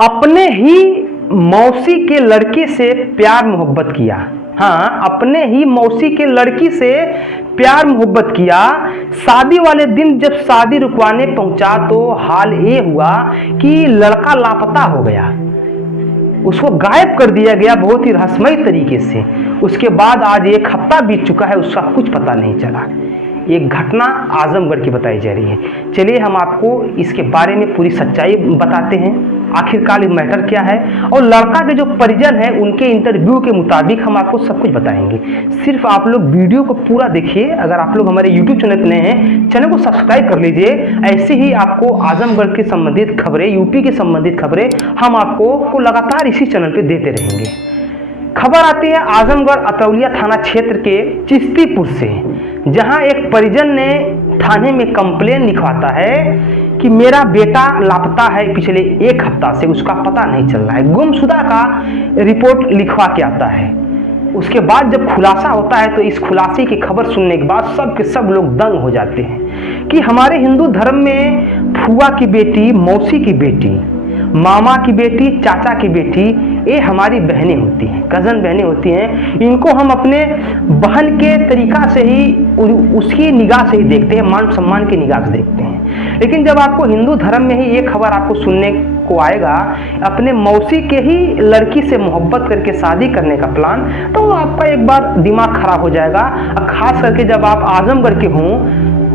अपने ही मौसी के लड़के से प्यार मोहब्बत किया। हाँ, अपने ही मौसी के लड़की से प्यार मोहब्बत किया। शादी वाले दिन जब शादी रुकवाने पहुंचा तो हाल ये हुआ कि लड़का लापता हो गया, उसको गायब कर दिया गया बहुत ही रहस्यमय तरीके से। उसके बाद आज 1 हफ्ता बीत चुका है, उसका कुछ पता नहीं चला। एक घटना आजमगढ़ की बताई जा रही है। चलिए हम आपको इसके बारे में पूरी सच्चाई बताते हैं, आखिरकार ये मैटर क्या है, और लड़का के जो परिजन है उनके इंटरव्यू के मुताबिक हम आपको सब कुछ बताएंगे। सिर्फ आप लोग वीडियो को पूरा देखिए। अगर आप लोग हमारे यूट्यूब चैनल पर नए हैं, चैनल को सब्सक्राइब कर लीजिए। ऐसे ही आपको आजमगढ़ के संबंधित खबरें, यूपी के संबंधित खबरें हम आपको लगातार इसी चैनल पर देते रहेंगे। खबर आती है आजमगढ़ अतौलिया थाना क्षेत्र के चिश्तीपुर से, जहां एक परिजन ने थाने में कंप्लेन लिखवाता है कि मेरा बेटा लापता है, पिछले 1 हफ्ता से उसका पता नहीं चल रहा है। गुमशुदा का रिपोर्ट लिखवा के आता है। उसके बाद जब खुलासा होता है तो इस खुलासे की खबर सुनने के बाद सब के सब लोग दंग हो जाते हैं कि हमारे हिंदू धर्म में फुआ की बेटी, मौसी की बेटी, मामा की बेटी, चाचा की बेटी, ये हमारी बहनें होती हैं, कज़न बहनें होती हैं। इनको हम अपने बहन के तरीका से ही, उसकी निगाह से ही देखते हैं, मान सम्मान की निगाह से देखते हैं। लेकिन जब आपको हिंदू धर्म में ही ये खबर आपको सुनने को आएगा, अपने मौसी के ही लड़की से मोहब्बत करके शादी करने का प्लान, तो आपका एक बार दिमाग खराब हो जाएगा। खास करके जब आप आजमगढ़ के हों,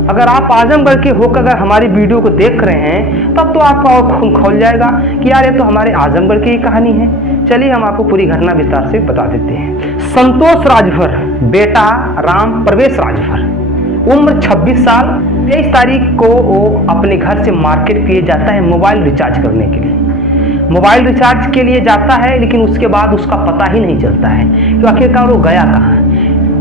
अगर आप आजमगढ़ के होकर अगर हमारी वीडियो को देख रहे हैं, तब तो आपका और खून खौल जाएगा कि यार ये तो हमारे आजमगढ़ की ही कहानी है। चलिए हम आपको पूरी घटना विस्तार से बता देते हैं। संतोष राजभर, बेटा राम प्रवेश राजभर, उम्र 26 साल, 23 तारीख को वो अपने घर से मार्केट के लिए जाता है मोबाइल रिचार्ज करने के लिए। मोबाइल रिचार्ज के लिए जाता है, लेकिन उसके बाद उसका पता ही नहीं चलता है कि आखिरकार वो गया कहाँ।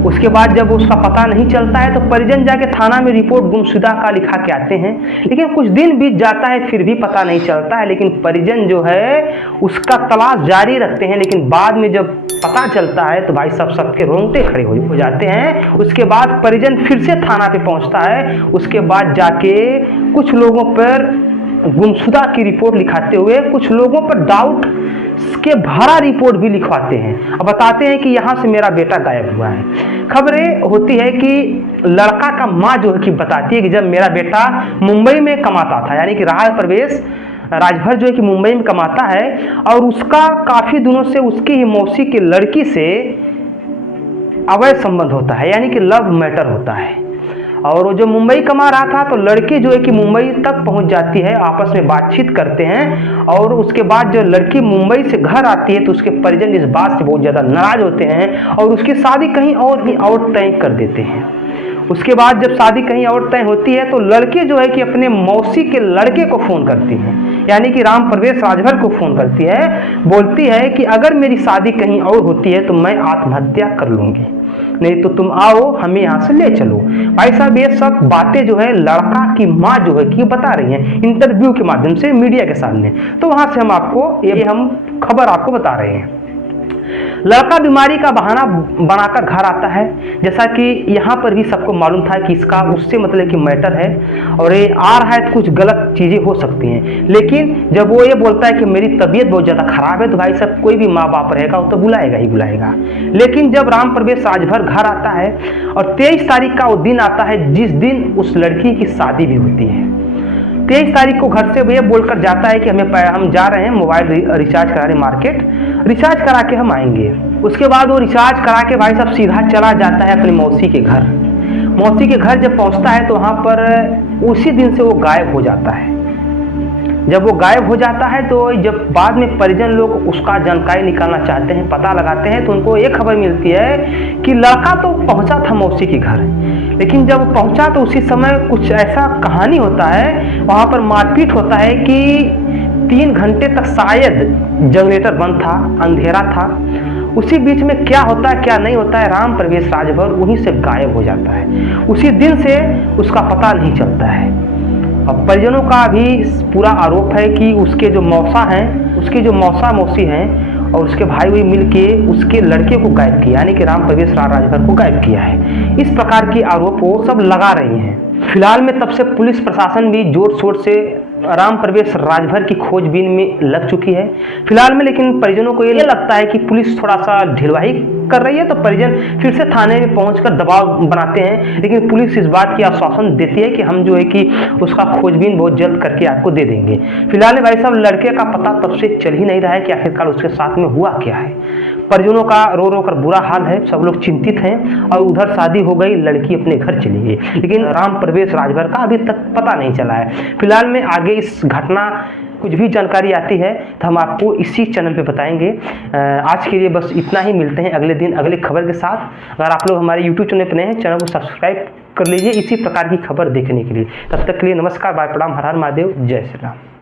उसके बाद जब उसका पता नहीं चलता है तो परिजन जाके थाना में रिपोर्ट गुमशुदा का लिखा के आते हैं, लेकिन कुछ दिन बीत जाता है फिर भी पता नहीं चलता है। लेकिन परिजन जो है उसका तलाश जारी रखते हैं, लेकिन बाद में जब पता चलता है तो भाई सब सबके रोंगटे खड़े हो जाते हैं। उसके बाद परिजन फिर से थाना पे पहुंचता है। उसके बाद जाके कुछ लोगों पर गुमशुदा की रिपोर्ट लिखाते हुए कुछ लोगों पर डाउट के भरा रिपोर्ट भी लिखवाते हैं। अब बताते हैं कि यहाँ से मेरा बेटा गायब हुआ है। खबरें होती है कि लड़का का माँ जो है कि बताती है कि जब मेरा बेटा मुंबई में कमाता था, यानी कि राम प्रवेश राजभर जो है कि मुंबई में कमाता है, और उसका काफ़ी दिनों से उसकी ही मौसी की लड़की से अवैध संबंध होता है, यानी कि लव मैटर होता है। और वो जो मुंबई कमा रहा था तो लड़की जो है कि मुंबई तक पहुंच जाती है, आपस में बातचीत करते हैं, और उसके बाद जो लड़की मुंबई से घर आती है तो उसके परिजन इस बात से बहुत ज़्यादा नाराज होते हैं और उसकी शादी कहीं और ही और तय कर देते हैं। उसके बाद जब शादी कहीं और तय होती है तो लड़की जो है कि अपने मौसी के लड़के को फ़ोन करती है, यानी कि राम प्रवेश राजभर को फ़ोन करती है, बोलती है कि अगर मेरी शादी कहीं और होती है तो मैं आत्महत्या कर लूँगी, नहीं तो तुम आओ, हमें यहाँ से ले चलो। भाई साहब ये सब बातें जो है लड़का की माँ जो है कि बता रही हैं इंटरव्यू के माध्यम से मीडिया के सामने। तो वहाँ से हम आपको हम खबर आपको बता रहे हैं। लड़का बीमारी का बहाना बनाकर घर आता है, जैसा कि यहाँ पर भी सबको मालूम था कि इसका उससे मतलब कि मैटर है और ये आ रहा है तो कुछ गलत चीज़ें हो सकती हैं। लेकिन जब वो ये बोलता है कि मेरी तबीयत बहुत ज़्यादा ख़राब है, तो भाई साहब कोई भी माँ बाप रहेगा वो तो बुलाएगा ही बुलाएगा। लेकिन जब राम प्रवेश राजभर घर आता है और 23 तारीख का वो दिन आता है जिस दिन उस लड़की की शादी भी होती है। 23 तारीख को घर से ये बोलकर जाता है कि हम जा रहे हैं मोबाइल रिचार्ज कराने मार्केट, रिचार्ज करा के हम आएंगे। उसके बाद वो रिचार्ज करा के भाई साहब सीधा चला जाता है अपनी मौसी के घर। मौसी के घर जब पहुंचता है तो वहाँ पर उसी दिन से वो गायब हो जाता है। जब वो गायब हो जाता है तो जब बाद में परिजन लोग उसका जानकारी निकालना चाहते हैं, पता लगाते हैं, तो उनको ये खबर मिलती है कि लड़का तो पहुंचा था मौसी के घर, लेकिन जब पहुंचा तो उसी समय कुछ ऐसा कहानी होता है, वहाँ पर मारपीट होता है कि 3 घंटे तक शायद जनरेटर बंद था, अंधेरा था। उसी बीच में क्या होता है क्या नहीं होता है, राम प्रवेश राजभर वहीं से गायब हो जाता है। उसी दिन से उसका पता नहीं चलता है। अब परिजनों का भी पूरा आरोप है कि उसके जो मौसा हैं, उसके जो मौसा मौसी हैं और उसके भाई वही मिलके उसके लड़के को गायब किया, यानी कि राम प्रवेश राजभर को गायब किया है। इस प्रकार के आरोप वो सब लगा रही हैं। फिलहाल में तब से पुलिस प्रशासन भी जोर शोर से राम प्रवेश राजभर की खोजबीन में लग चुकी है फिलहाल में। लेकिन परिजनों को ये लगता है कि पुलिस थोड़ा सा ढिलवाही कर रही है, तो परिजन फिर से थाने में पहुंचकर दबाव बनाते हैं। लेकिन पुलिस इस बात की आश्वासन देती है कि हम जो है कि उसका खोजबीन बहुत जल्द करके आपको दे देंगे। फिलहाल भाई साहब लड़के का पता तब से चल ही नहीं रहा है कि आखिरकार उसके साथ में हुआ क्या है। परिजनों का रो रो कर बुरा हाल है, सब लोग चिंतित हैं। और उधर शादी हो गई, लड़की अपने घर चली गई, लेकिन राम प्रवेश राजभर का अभी तक पता नहीं चला है। फिलहाल में आगे इस घटना कुछ भी जानकारी आती है तो हम आपको इसी चैनल पे बताएंगे। आज के लिए बस इतना ही, मिलते हैं अगले दिन अगले खबर के साथ। अगर आप लोग हमारे यूट्यूब चैनल पर नए हैं, चैनल को सब्सक्राइब कर लीजिए इसी प्रकार की खबर देखने के लिए। तब तक के लिए नमस्कार, बाय प्रणाम, हर हर महादेव, जय श्री राम।